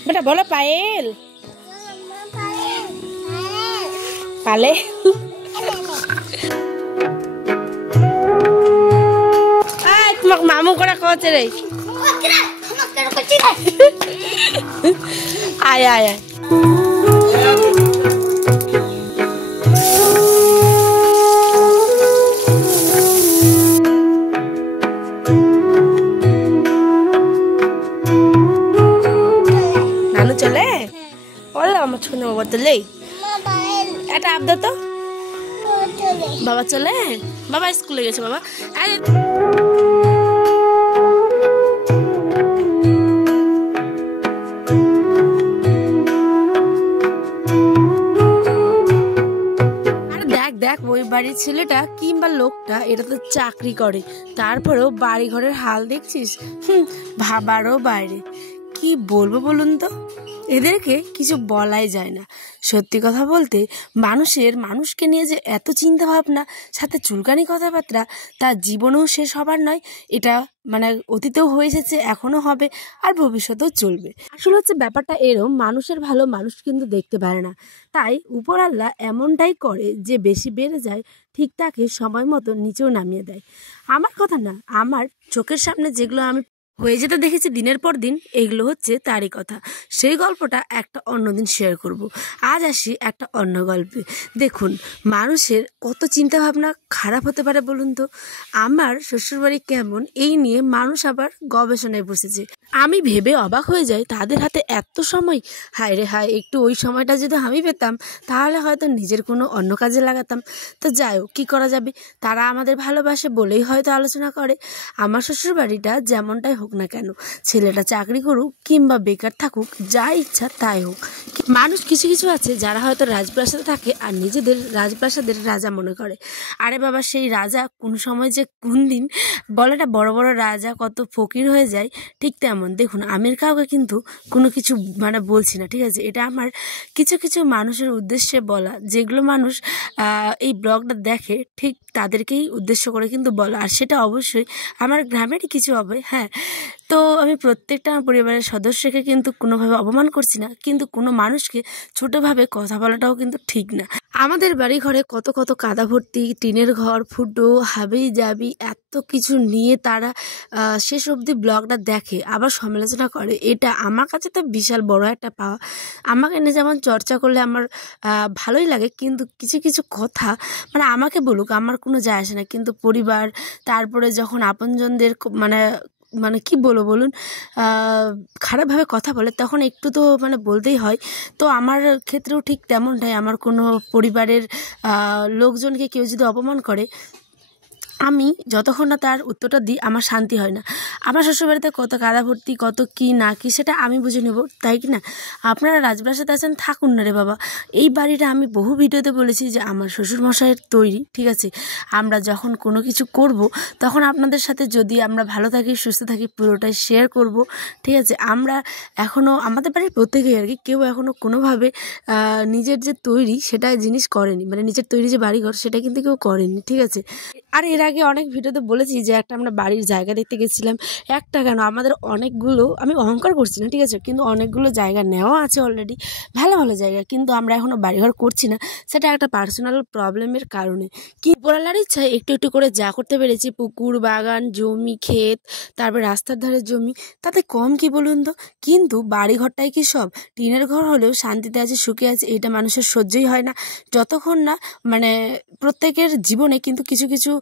बेटा बोलो पायल पाले তোমাক মামু করা কছে রে আয় আয় আয় নানু চলে বলো আমার ছোট বাবা চলে এটা আবদা তো বাবা চলে বাবা স্কুলে গেছে বাবা আরে দেখ ওই বাড়ির ছেলেটা কিংবা লোকটা এটা তো চাকরি করে তারপরেও বাড়ি ঘরের হাল দেখছিস ভাবারও বাইরে কি বলবো বলুন তো এদেরকে কিছু বলাই যায় না সত্যি কথা বলতে মানুষকে নিয়ে যে এত চিন্তা ভাবনা সাথে চুলকানি কথাবার্তা তার জীবনেও শেষ হবার নয় এটা মানে অতীতেও হয়ে এসেছে এখনো হবে আর ভবিষ্যতেও চলবে আসলে হচ্ছে ব্যাপারটা এরম মানুষের ভালো মানুষ কিন্তু দেখতে পারে না তাই উপর আল্লাহ এমনটাই করে যে বেশি বেড়ে যায় ঠিক তাকে সময় মতো নিচেও নামিয়ে দেয় আমার কথা না আমার চোখের সামনে যেগুলো আমি হয়ে যেতে দেখেছি দিনের পর দিন এগুলো হচ্ছে তারই কথা সেই গল্পটা একটা অন্যদিন শেয়ার করব আজ আসি একটা অন্য গল্পে দেখুন মানুষের কত চিন্তা ভাবনা খারাপ হতে পারে বলুন তো আমার শ্বশুরবাড়ি কেমন এই নিয়ে মানুষ আবার গবেষণায় বসেছে আমি ভেবে অবাক হয়ে যাই তাদের হাতে এত সময় হায় রে হায় একটু ওই সময়টা যদি আমি পেতাম তাহলে হয়তো নিজের কোনো অন্য কাজে লাগাতাম তো যাই হোক কী করা যাবে তারা আমাদের ভালোবাসে বলেই হয়তো আলোচনা করে আমার শ্বশুরবাড়িটা যেমনটাই হোক না কেন ছেলেটা চাকরি করুক কিংবা বেকার থাকুক যা ইচ্ছা তাই হোক মানুষ কিছু কিছু আছে যারা হয়তো রাজপ্রাসাদে থাকে আর নিজেদের রাজপ্রাসাদের রাজা মনে করে আরে বাবা সেই রাজা কোন সময় যে কোন দিন বলাটা বড় বড় রাজা কত ফকির হয়ে যায় ঠিক তেমন দেখুন আমি কাউকে কিন্তু কোনো কিছু মানে বলছি না ঠিক আছে এটা আমার কিছু কিছু মানুষের উদ্দেশ্যে বলা যেগুলো মানুষ এই ব্লগটা দেখে ঠিক তাদেরকেই উদ্দেশ্য করে কিন্তু বলা আর সেটা অবশ্যই আমার গ্রামেরই কিছু হবে হ্যাঁ তো আমি প্রত্যেকটা আমার পরিবারের সদস্যকে কিন্তু কোনোভাবে অপমান করছি না কিন্তু কোনো মানুষকে ছোটোভাবে কথা বলাটাও কিন্তু ঠিক না আমাদের বাড়ি ঘরে কত কত কাদা ভর্তি টিনের ঘর ফুটো হাবি জাবি এত কিছু নিয়ে তারা শেষ অবধি ব্লগটা দেখে আবার সমালোচনা করে এটা আমার কাছে তো বিশাল বড় একটা পাওয়া আমাকে নিয়ে যেমন চর্চা করলে আমার ভালোই লাগে কিন্তু কিছু কিছু কথা মানে আমাকে বলুক আমার কোনো যায় আসে না কিন্তু পরিবার তারপরে যখন আপনজনদের মানে কি বলবো বলুন খারাপভাবে কথা বলে তখন একটু তো মানে বলতেই হয় তো আমার ক্ষেত্রেও ঠিক তেমনটাই আমার কোনো পরিবারের লোকজনকে কেউ যদি অপমান করে আমি যতক্ষণ না তার উত্তরটা দিই আমার শান্তি হয় না আমার শ্বশুরবাড়িতে কত কাদা ভর্তি কত কি না কি সেটা আমি বুঝে নেব তাই কি না আপনারা রাজপ্রাসাদে আছেন থাকুন না রে বাবা এই বাড়িটা আমি বহু ভিডিওতে বলেছি যে আমার শ্বশুরমশাইয়ের তৈরি ঠিক আছে আমরা যখন কোনো কিছু করব তখন আপনাদের সাথে যদি আমরা ভালো থাকি সুস্থ থাকি পুরোটাই শেয়ার করব ঠিক আছে আমরা এখনও আমাদের বাড়ির প্রত্যেকেই আর কি কেউ এখনও কোনোভাবে নিজের যে তৈরি সেটা জিনিস করেনি মানে নিজের তৈরি যে বাড়িঘর সেটা কিন্তু কেউ করেনি ঠিক আছে আর এর আগে অনেক ভিডিওতে বলেছি যে একটা আমরা বাড়ির জায়গা দেখতে গেছিলাম একটা কেন আমাদের অনেকগুলো আমি অহংকার করছি না ঠিক আছে কিন্তু অনেকগুলো জায়গা নেওয়া আছে অলরেডি ভালো ভালো জায়গা কিন্তু আমরা এখনও বাড়িঘর করছি না সেটা একটা পার্সোনাল প্রবলেমের কারণে কি পড়ালার ইচ্ছায় একটু একটু করে যা করতে পেরেছি পুকুর বাগান জমি ক্ষেত তারপর রাস্তার ধারে জমি তাতে কম কি বলুন তো কিন্তু বাড়িঘরটাই কি সব টিনের ঘর হলেও শান্তিতে আছে সুখে আছে এটা মানুষের সহ্যই হয় না যতক্ষণ না মানে প্রত্যেকের জীবনে কিন্তু কিছু কিছু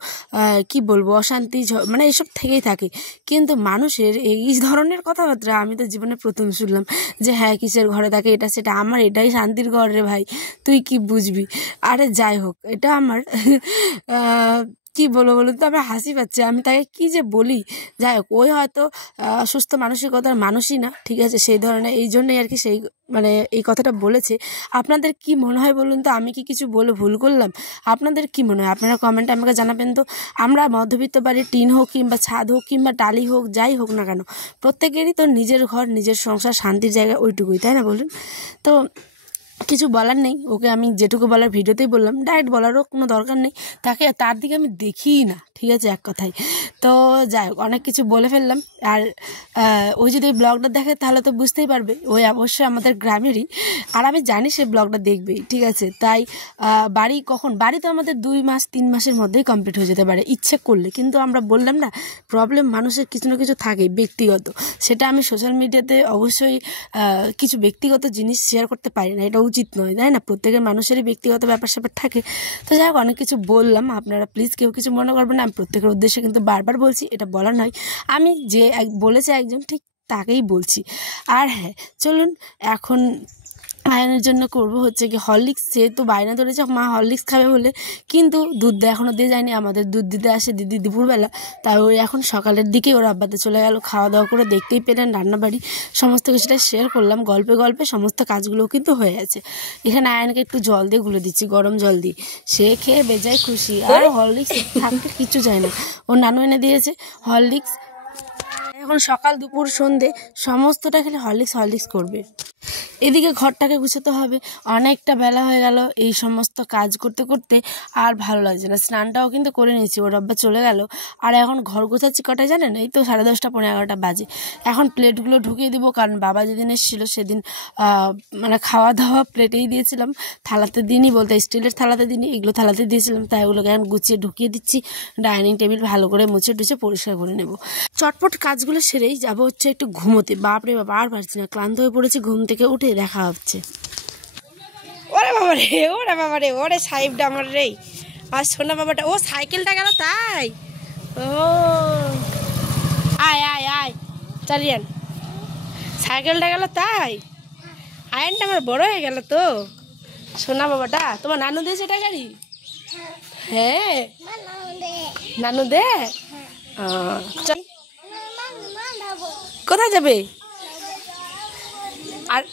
কি বলবো অশান্তি মানে এসব থেকেই থাকে কিন্তু মানুষের এই ধরনের কথাবার্তা আমি তো জীবনে প্রথম শুনলাম যে হ্যাঁ কিসের ঘরে থাকে এটা সেটা আমার এটাই শান্তির ঘর রে ভাই তুই কি বুঝবি আরে যাই হোক এটা আমার কি বলবো বলুন তো আমার হাসি পাচ্ছে আমি তাকে কি যে বলি যাই হোক ওই হয়তো সুস্থ মানসিকতার মানুষই না ঠিক আছে সেই ধরনের এই জন্যই আর কি সেই মানে এই কথাটা বলেছে আপনাদের কি মনে হয় বলুন তো আমি কি কিছু বলে ভুল করলাম আপনাদের কি মনে হয় আপনারা কমেন্টে আমাকে জানাবেন তো আমরা মধ্যবিত্ত বাড়ির টিন হোক কিংবা ছাদ হোক কিংবা টালি হোক যাই হোক না কেন প্রত্যেকেরই তো নিজের ঘর নিজের সংসার শান্তির জায়গা ওইটুকুই তাই না বলুন তো কিছু বলার নেই, ওকে আমি যেটুকু বলার ভিডিওতেই বললাম, ডাইরেক্ট বলারও কোনো দরকার নেই, তার দিকে আমি দেখিই না, ঠিক আছে, এক কথায়। তো যাই হোক, অনেক কিছু বলে ফেললাম। আর ওই যদি এই ব্লগটা দেখে তাহলে তো বুঝতেই পারবে ওই অবশ্যই আমাদের গ্রামেরই, আর আমি জানি সে ব্লগটা দেখবেই, ঠিক আছে। তাই বাড়ি তো আমাদের 2 মাস 3 মাসের মধ্যেই কমপ্লিট হয়ে যেতে পারে ইচ্ছে করলে, কিন্তু আমরা বললাম না, প্রবলেম মানুষের কিছু না কিছু থাকে ব্যক্তিগত, সেটা আমি সোশ্যাল মিডিয়াতে অবশ্যই কিছু ব্যক্তিগত জিনিস শেয়ার করতে পারি না, এটা উচিত নয়, তাই না? প্রত্যেকের মানুষেরই ব্যক্তিগত ব্যাপার স্যাপার থাকে। তো যাই হোক, অনেক কিছু বললাম, আপনারা প্লিজ কেউ কিছু মনে করবেন না, আমি প্রত্যেকের উদ্দেশ্যে কিন্তু বারবার বলছি, এটা বলা নয়, আমি যে বলেছে একজন ঠিক তাকেই বলছি। আর হ্যাঁ, চলুন এখন আয়নের জন্য করব হচ্ছে কি হরলিক্স। সে তো বায়না ধরেছে মা হরলিক্স খাবে বলে, কিন্তু দুধ এখনও দিয়ে যায়নি, আমাদের দুধ দিতে আসে দিদি দুপুরবেলা, তাই ওই এখন সকালের দিকেই ওর আব্বাতে চলে গেল, খাওয়া দাওয়া করে দেখতেই পেলেন রান্নাবাড়ি সমস্ত কিছুটা শেয়ার করলাম, গল্পে গল্পে সমস্ত কাজগুলোও কিন্তু হয়ে গেছে। এখানে আয়নকে একটু জল দিয়ে গুলে দিচ্ছি, গরম জল দিয়ে, সে খেয়ে বেজায় খুশি। আর হরলিক্স থাকতে কিছু চায় না, ওর নানু এনে দিয়েছে হরলিক্স, এখন সকাল দুপুর সন্ধে সমস্তটা খেলে হরলিক্স করবে। এদিকে ঘরটাকে গুছাতে হবে, অনেকটা বেলা হয়ে গেল এই সমস্ত কাজ করতে করতে, আর ভালো লাগছে না। স্নানটাও কিন্তু করে নিয়েছি, ওর আব্বা চলে গেল, আর এখন ঘর গোছাচ্ছি কটায় জানেন? এই তো 10:30 পৌনে 11টা বাজে। এখন প্লেটগুলো ঢুকিয়ে দিব, কারণ বাবা যেদিন এসেছিলো সেদিন মানে খাওয়া দাওয়া প্লেটেই দিয়েছিলাম, থালাতে দিইনি, বলতে স্টিলের থালাতে দিইনি, এগুলো থালাতে দিয়েছিলাম, তাই ওগুলোকে এখন গুছিয়ে ঢুকিয়ে দিচ্ছি। ডাইনিং টেবিল ভালো করে মুছে টুছে পরিষ্কার করে নেব, চটপট কাজগুলো সেরেই যাবো হচ্ছে একটু ঘুমোতে। বাপরে বাবা, আর পারছি না, ক্লান্ত হয়ে পড়েছি, ঘুম থেকে উঠে দেখা হচ্ছে। ওরে বাবা রে, ওরে সাহেবটা আমার রে, আর সোনা বাবাটা, ও সাইকেলটা গেল তাই, ও আয় আয় আয় চালিয়ে আন, সাইকেলটা গেল তাই, আয়নটা আমার বড় হয়ে গেল তো, সোনা বাবাটা। তোমার নানু দিয়েছে এটা গাড়ি? হ্যাঁ, নানু দে। কোথায় যাবে?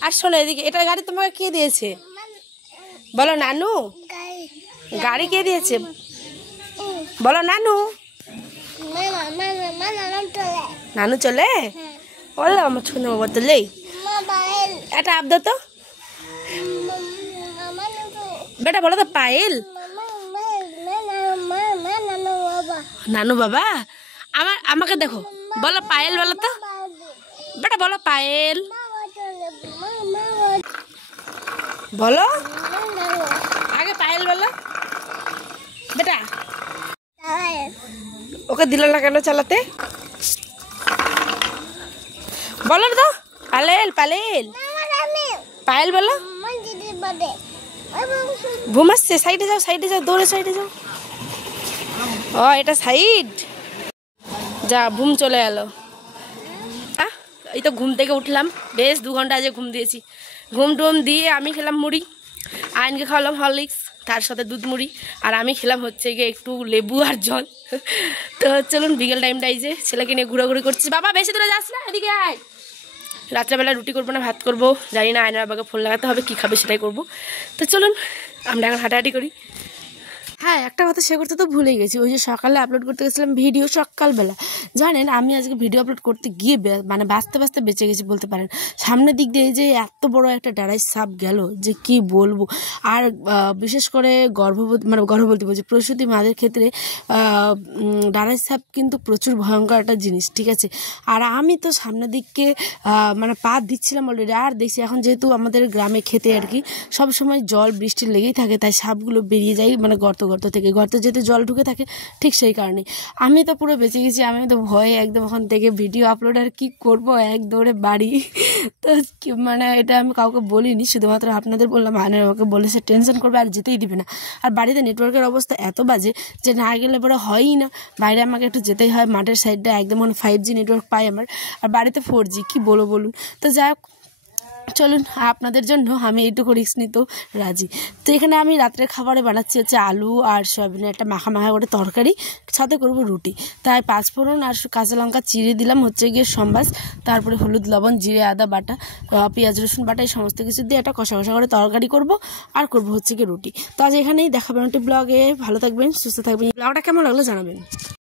আর শোনো এদিকে, এটা গাড়ি তোমাকে কে দিয়েছে বলো? নানু। গাড়ি কে দিয়েছে বলো? নানু। নানু চলে? বলো আমার ছোট বাবা তোলে, এটা আবদা তো বেটা, বলো তো পায়েল। নানু বাবা আমাকে দেখো, বলো পায়েল, বলো তো বেটা, বলো পায়েল, বলো আগে পায়েল বলো বেটা। ওকে দিল না কেন চালাতে? বলো তো পালেল পালেল পায়েল বলো। ঘুম আসছে, সাইডে যাও, সাইডে যাও, দৌড়ে সাইডে যাও। ও এটা সাইড, যা ঘুম চলে গেল। এই তো ঘুম থেকে উঠলাম, বেশ 2 ঘন্টা আজ ঘুম দিয়েছি। ঘুম টুম দিয়ে আমি খেলাম মুড়ি, আয়নকে খাওয়ালাম হরলিক্স, তার সাথে দুধ মুড়ি, আর আমি খেলাম হচ্ছে গিয়ে একটু লেবু আর জল। তো চলুন বিকেল টাইমটা এই যে ছেলেকে নিয়ে ঘোরাঘুরি করছি। বাবা বেশি দূরে যাস না, এদিকে আয়। রাত্রেবেলা রুটি করবো না ভাত করবো জানি না, আয়নার বাবাকে ফোন লাগাতে হবে, কী খাবে সেটাই করবো। তো চলুন আমরা এখন হাঁটাহাঁটি করি। হ্যাঁ, একটা কথা শেয়ার করতে তো ভুলে গেছি, ওই যে সকালে আপলোড করতে গেছিলাম ভিডিও সকালবেলা, জানেন আমি আজকে ভিডিও আপলোড করতে গিয়ে মানে বাঁচতে বাঁচতে বেঁচে গেছি বলতে পারেন। সামনের দিক দিয়ে যে এত বড় একটা ডাড়াই সাপ গেল যে কি বলবো। আর বিশেষ করে গর্ভবতী বলছি প্রসূতি মাদের ক্ষেত্রে ডাড়াই সাপ কিন্তু প্রচুর ভয়ঙ্কর একটা জিনিস, ঠিক আছে। আর আমি তো সামনের দিককে মানে পা দিচ্ছিলাম অলরেডি, আর দেখছি এখন যেহেতু আমাদের গ্রামে খেতে আর কি সবসময় জল বৃষ্টি লেগেই থাকে, তাই সাপগুলো বেরিয়ে যায় মানে গর্ত থেকে, গর্তে যেতে জল ঢুকে থাকে, ঠিক সেই কারণে আমি তো পুরো বেঁচে গেছি। আমি তো ভয়ে একদম ওখান থেকে ভিডিও আপলোড আর কি করবো, এক দৌড়ে বাড়ি। তো মানে এটা আমি কাউকে বলিনি, শুধুমাত্র আপনাদের বললাম। আয়নের আমাকে বলেছে টেনশন করবে আর যেতেই দিবে না। আর বাড়িতে নেটওয়ার্কের অবস্থা এত বাজে যে না গেলে পরে হয়ই না, বাইরে আমাকে একটু যেতেই হয়, মাঠের সাইডটা একদম 5G নেটওয়ার্ক পাই আমার, আর বাড়িতে 4G, কি বলুন। তো যাই হোক চলুন, আপনাদের জন্য আমি এইটুকু রিস্ক নিতেও রাজি। তো এখানে আমি রাত্রের খাবারে বানাচ্ছি হচ্ছে আলু আর সয়াবিনের একটা মাখা করে তরকারি, সাথে করব রুটি। তাই 5 ফোড়ন আর কাঁচা লঙ্কা চিড়ে দিলাম হচ্ছে গিয়ে সম্বাস, তারপরে হলুদ লবণ জিরে আদা বাটা পেঁয়াজ রসুন বাটা, এই সমস্ত কিছু দিয়ে একটা কষা করে তরকারি করব, আর করব হচ্ছে গিয়ে রুটি। তো আজ এখানেই দেখাবেন একটি ব্লগে। ভালো থাকবেন, সুস্থ থাকবেন। ব্লগটা কেমন লাগলো জানাবেন।